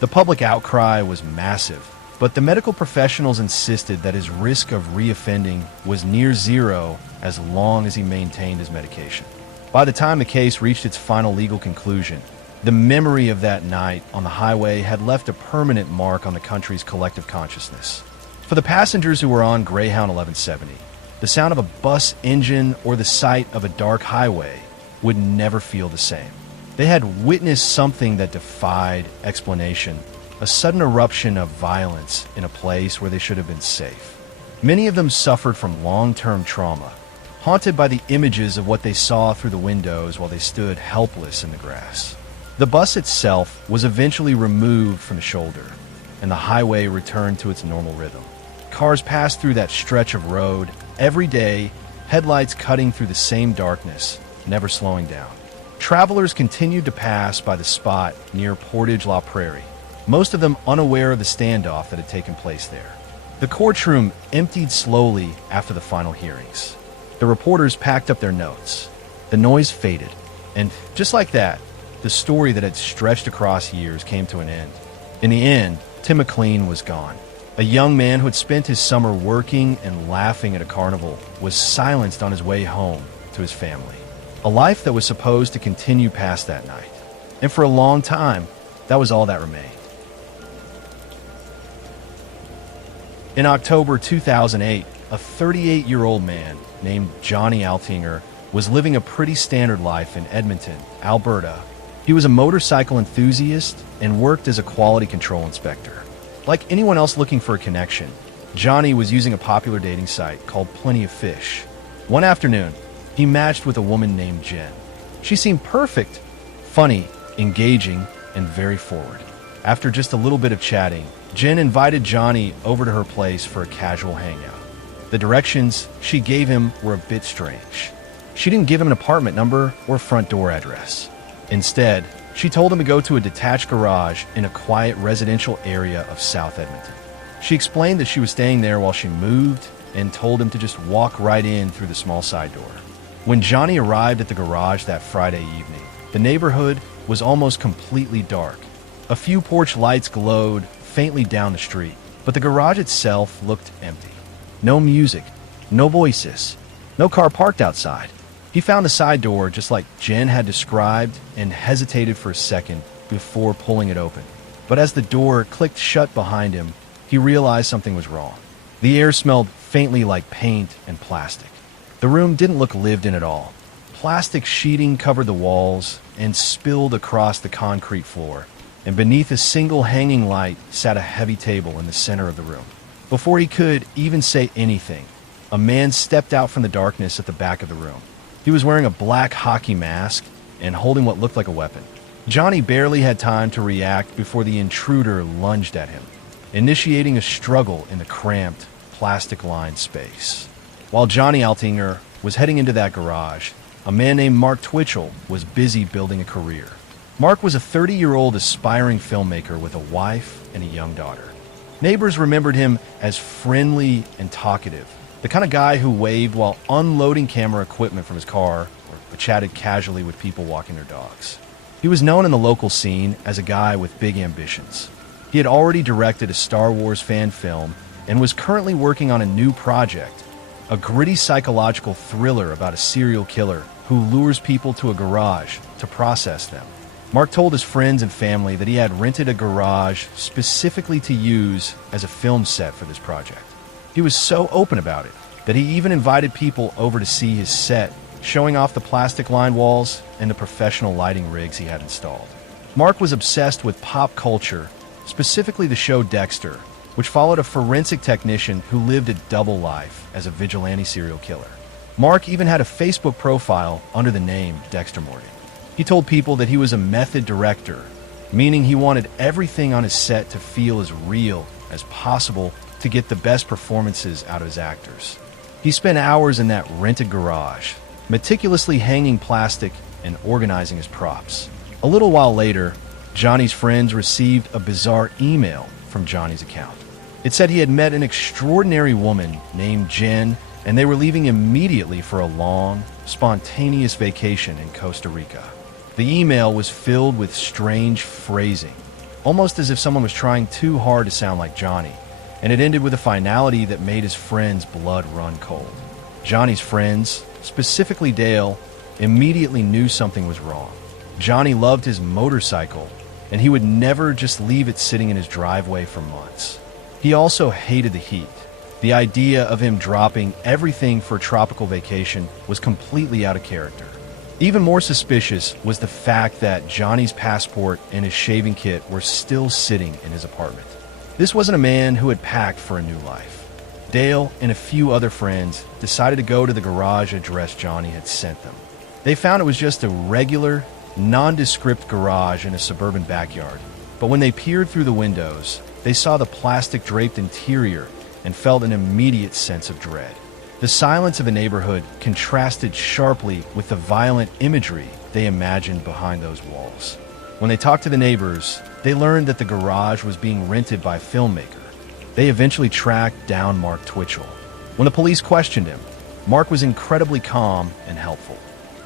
The public outcry was massive, but the medical professionals insisted that his risk of reoffending was near zero as long as he maintained his medication. By the time the case reached its final legal conclusion, the memory of that night on the highway had left a permanent mark on the country's collective consciousness. For the passengers who were on Greyhound 1170, the sound of a bus engine or the sight of a dark highway would never feel the same. They had witnessed something that defied explanation, a sudden eruption of violence in a place where they should have been safe. Many of them suffered from long-term trauma, haunted by the images of what they saw through the windows while they stood helpless in the grass. The bus itself was eventually removed from the shoulder, and the highway returned to its normal rhythm. Cars passed through that stretch of road every day, headlights cutting through the same darkness, never slowing down. Travelers continued to pass by the spot near Portage La Prairie, most of them unaware of the standoff that had taken place there. The courtroom emptied slowly after the final hearings. The reporters packed up their notes. The noise faded, and just like that, the story that had stretched across years came to an end. In the end, Tim McLean was gone. A young man who had spent his summer working and laughing at a carnival was silenced on his way home to his family. A life that was supposed to continue past that night. And for a long time, that was all that remained. In October 2008, a 38-year-old man named Johnny Altinger was living a pretty standard life in Edmonton, Alberta. He was a motorcycle enthusiast and worked as a quality control inspector. Like anyone else looking for a connection, Johnny was using a popular dating site called Plenty of Fish. One afternoon, he matched with a woman named Jen. She seemed perfect, funny, engaging, and very forward. After just a little bit of chatting, Jen invited Johnny over to her place for a casual hangout. The directions she gave him were a bit strange. She didn't give him an apartment number or front door address. Instead, she told him to go to a detached garage in a quiet residential area of South Edmonton. She explained that she was staying there while she moved and told him to just walk right in through the small side door. When Johnny arrived at the garage that Friday evening, the neighborhood was almost completely dark. A few porch lights glowed faintly down the street, but the garage itself looked empty. No music, no voices, no car parked outside. He found the side door just like Jen had described and hesitated for a second before pulling it open. But as the door clicked shut behind him, he realized something was wrong. The air smelled faintly like paint and plastic. The room didn't look lived in at all. Plastic sheeting covered the walls and spilled across the concrete floor, and beneath a single hanging light sat a heavy table in the center of the room. Before he could even say anything, a man stepped out from the darkness at the back of the room. He was wearing a black hockey mask and holding what looked like a weapon. Johnny barely had time to react before the intruder lunged at him, initiating a struggle in the cramped, plastic-lined space. While Johnny Altinger was heading into that garage, a man named Mark Twitchell was busy building a career. Mark was a 30-year-old aspiring filmmaker with a wife and a young daughter. Neighbors remembered him as friendly and talkative, the kind of guy who waved while unloading camera equipment from his car or chatted casually with people walking their dogs. He was known in the local scene as a guy with big ambitions. He had already directed a Star Wars fan film and was currently working on a new project, a gritty psychological thriller about a serial killer who lures people to a garage to process them. Mark told his friends and family that he had rented a garage specifically to use as a film set for this project. He was so open about it that he even invited people over to see his set, showing off the plastic-lined walls and the professional lighting rigs he had installed. Mark was obsessed with pop culture, specifically the show Dexter, which followed a forensic technician who lived a double life as a vigilante serial killer. Mark even had a Facebook profile under the name Dexter Morgan. He told people that he was a method director, meaning he wanted everything on his set to feel as real as possible to get the best performances out of his actors. He spent hours in that rented garage, meticulously hanging plastic and organizing his props. A little while later, Johnny's friends received a bizarre email from Johnny's account. It said he had met an extraordinary woman named Jen, and they were leaving immediately for a long, spontaneous vacation in Costa Rica. The email was filled with strange phrasing, almost as if someone was trying too hard to sound like Johnny, and it ended with a finality that made his friends' blood run cold. Johnny's friends, specifically Dale, immediately knew something was wrong. Johnny loved his motorcycle, and he would never just leave it sitting in his driveway for months. He also hated the heat. The idea of him dropping everything for a tropical vacation was completely out of character. Even more suspicious was the fact that Johnny's passport and his shaving kit were still sitting in his apartment. This wasn't a man who had packed for a new life. Dale and a few other friends decided to go to the garage address Johnny had sent them. They found it was just a regular, nondescript garage in a suburban backyard. But when they peered through the windows, they saw the plastic-draped interior and felt an immediate sense of dread. The silence of a neighborhood contrasted sharply with the violent imagery they imagined behind those walls. When they talked to the neighbors, they learned that the garage was being rented by a filmmaker. They eventually tracked down Mark Twitchell. When the police questioned him, Mark was incredibly calm and helpful.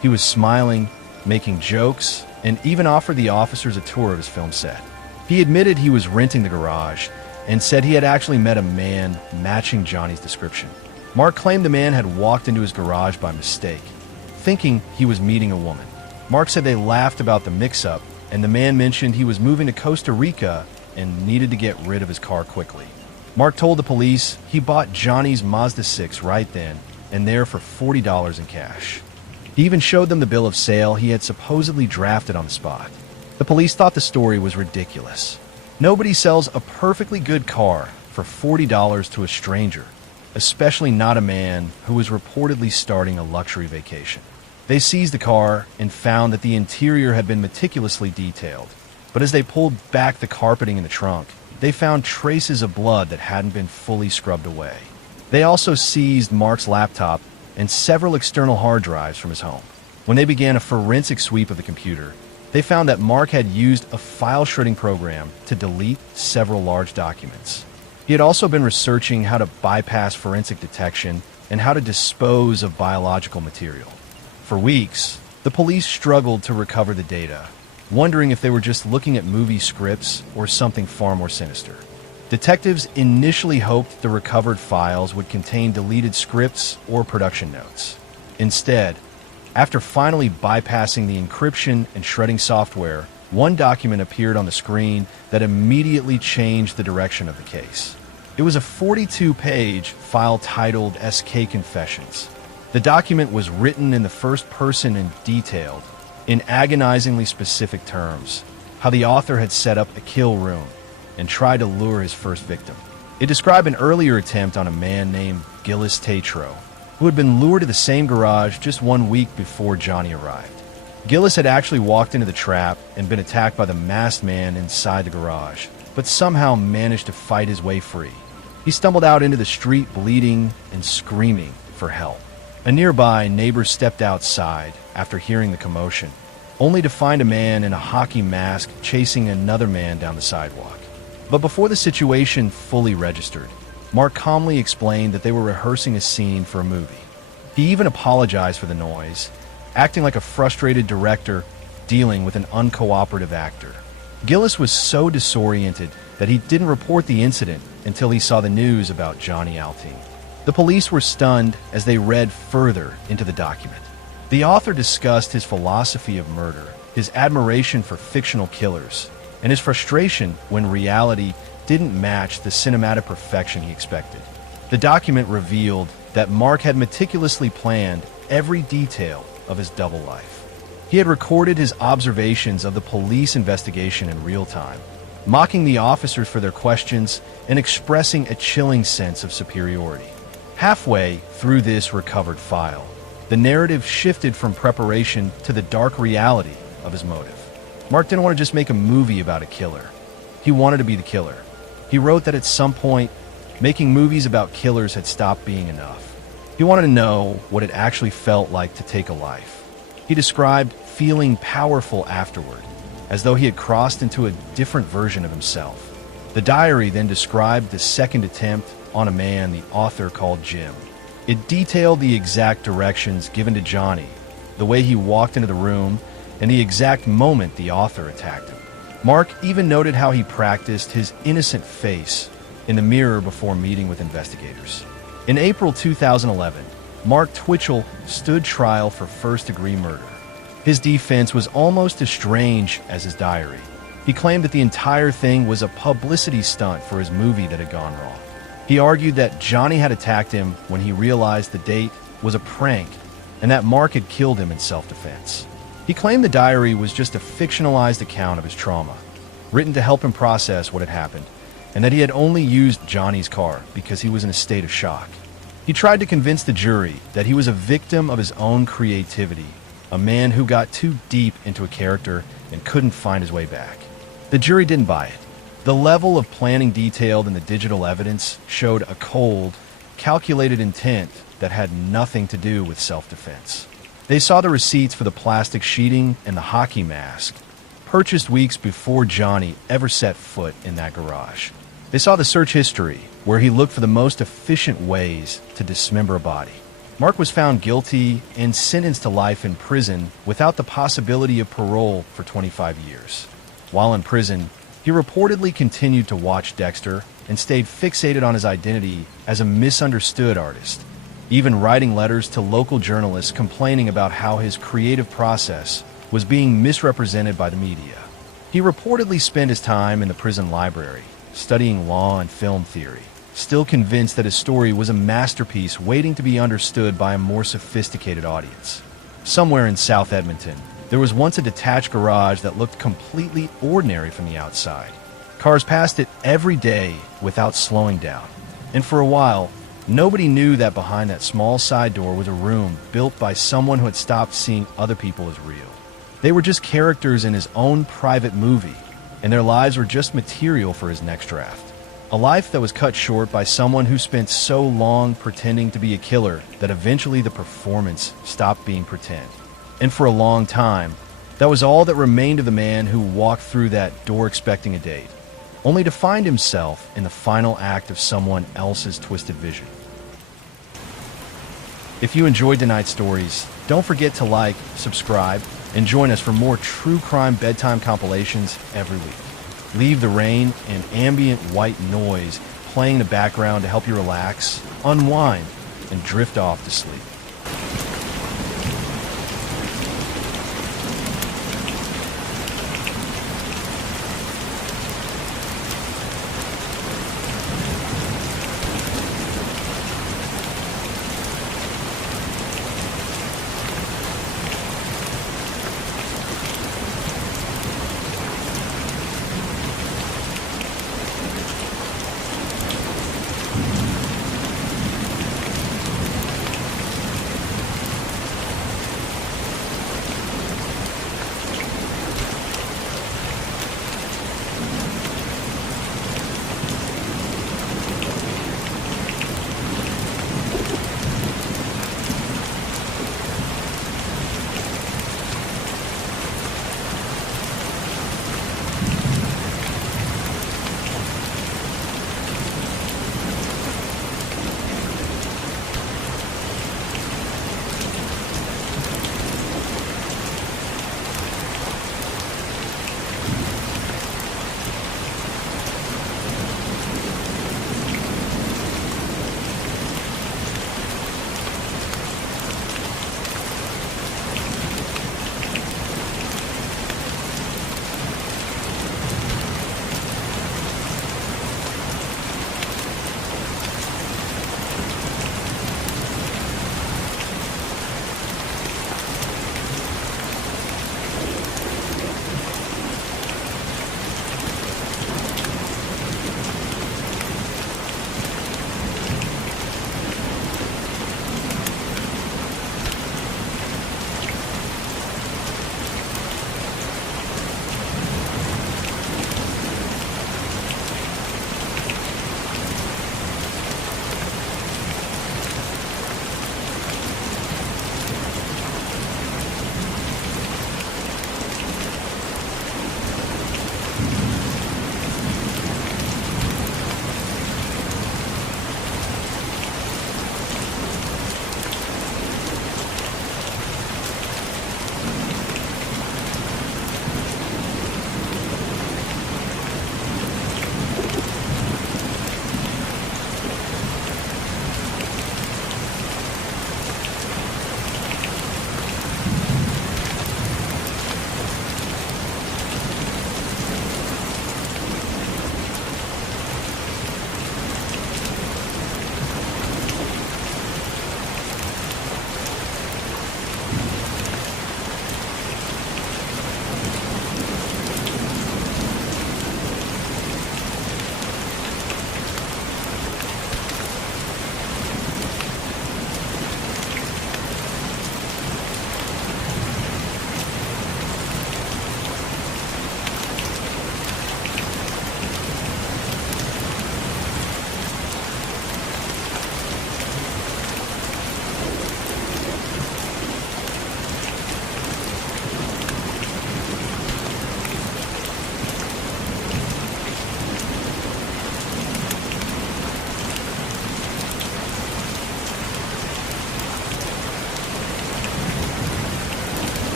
He was smiling, making jokes, and even offered the officers a tour of his film set. He admitted he was renting the garage and said he had actually met a man matching Johnny's description. Mark claimed the man had walked into his garage by mistake, thinking he was meeting a woman. Mark said they laughed about the mix-up, and the man mentioned he was moving to Costa Rica and needed to get rid of his car quickly. Mark told the police he bought Johnny's Mazda 6 right then and there for $40 in cash. He even showed them the bill of sale he had supposedly drafted on the spot. The police thought the story was ridiculous. Nobody sells a perfectly good car for $40 to a stranger, especially not a man who was reportedly starting a luxury vacation. They seized the car and found that the interior had been meticulously detailed, but as they pulled back the carpeting in the trunk, they found traces of blood that hadn't been fully scrubbed away. They also seized Mark's laptop and several external hard drives from his home. When they began a forensic sweep of the computer, they found that Mark had used a file shredding program to delete several large documents. He had also been researching how to bypass forensic detection and how to dispose of biological material. For weeks, the police struggled to recover the data, wondering if they were just looking at movie scripts or something far more sinister. Detectives initially hoped the recovered files would contain deleted scripts or production notes. Instead, after finally bypassing the encryption and shredding software, one document appeared on the screen that immediately changed the direction of the case. It was a 42-page file titled SK Confessions. The document was written in the first person and detailed, in agonizingly specific terms, how the author had set up a kill room and tried to lure his first victim. It described an earlier attempt on a man named Gillis Tatro, who had been lured to the same garage just 1 week before Johnny arrived. Gillis had actually walked into the trap and been attacked by the masked man inside the garage, but somehow managed to fight his way free. He stumbled out into the street bleeding and screaming for help. A nearby neighbor stepped outside after hearing the commotion, only to find a man in a hockey mask chasing another man down the sidewalk. But before the situation fully registered, Mark calmly explained that they were rehearsing a scene for a movie. He even apologized for the noise, acting like a frustrated director dealing with an uncooperative actor. Gillis was so disoriented that he didn't report the incident until he saw the news about Johnny Alting. The police were stunned as they read further into the document. The author discussed his philosophy of murder, his admiration for fictional killers, and his frustration when reality didn't match the cinematic perfection he expected. The document revealed that Mark had meticulously planned every detail of his double life. He had recorded his observations of the police investigation in real time, mocking the officers for their questions and expressing a chilling sense of superiority. Halfway through this recovered file, the narrative shifted from preparation to the dark reality of his motive. Mark didn't want to just make a movie about a killer. He wanted to be the killer. He wrote that at some point, making movies about killers had stopped being enough. He wanted to know what it actually felt like to take a life. He described feeling powerful afterward, as though he had crossed into a different version of himself. The diary then described the second attempt on a man the author called Jim. It detailed the exact directions given to Johnny, the way he walked into the room, and the exact moment the author attacked him. Mark even noted how he practiced his innocent face in the mirror before meeting with investigators. In April 2011, Mark Twitchell stood trial for first-degree murder. His defense was almost as strange as his diary. He claimed that the entire thing was a publicity stunt for his movie that had gone wrong. He argued that Johnny had attacked him when he realized the date was a prank and that Mark had killed him in self-defense. He claimed the diary was just a fictionalized account of his trauma, written to help him process what had happened, and that he had only used Johnny's car because he was in a state of shock. He tried to convince the jury that he was a victim of his own creativity, a man who got too deep into a character and couldn't find his way back. The jury didn't buy it. The level of planning detailed in the digital evidence showed a cold, calculated intent that had nothing to do with self-defense. They saw the receipts for the plastic sheeting and the hockey mask, purchased weeks before Johnny ever set foot in that garage. They saw the search history, where he looked for the most efficient ways to dismember a body. Mark was found guilty and sentenced to life in prison without the possibility of parole for 25 years. While in prison, he reportedly continued to watch Dexter and stayed fixated on his identity as a misunderstood artist, even writing letters to local journalists complaining about how his creative process was being misrepresented by the media. He reportedly spent his time in the prison library, studying law and film theory, still convinced that his story was a masterpiece waiting to be understood by a more sophisticated audience. Somewhere in South Edmonton, there was once a detached garage that looked completely ordinary from the outside. Cars passed it every day without slowing down. And for a while, nobody knew that behind that small side door was a room built by someone who had stopped seeing other people as real. They were just characters in his own private movie, and their lives were just material for his next draft. A life that was cut short by someone who spent so long pretending to be a killer that eventually the performance stopped being pretend. And for a long time, that was all that remained of the man who walked through that door expecting a date, only to find himself in the final act of someone else's twisted vision. If you enjoyed tonight's stories, don't forget to like, subscribe, and join us for more true crime bedtime compilations every week. Leave the rain and ambient white noise playing in the background to help you relax, unwind, and drift off to sleep.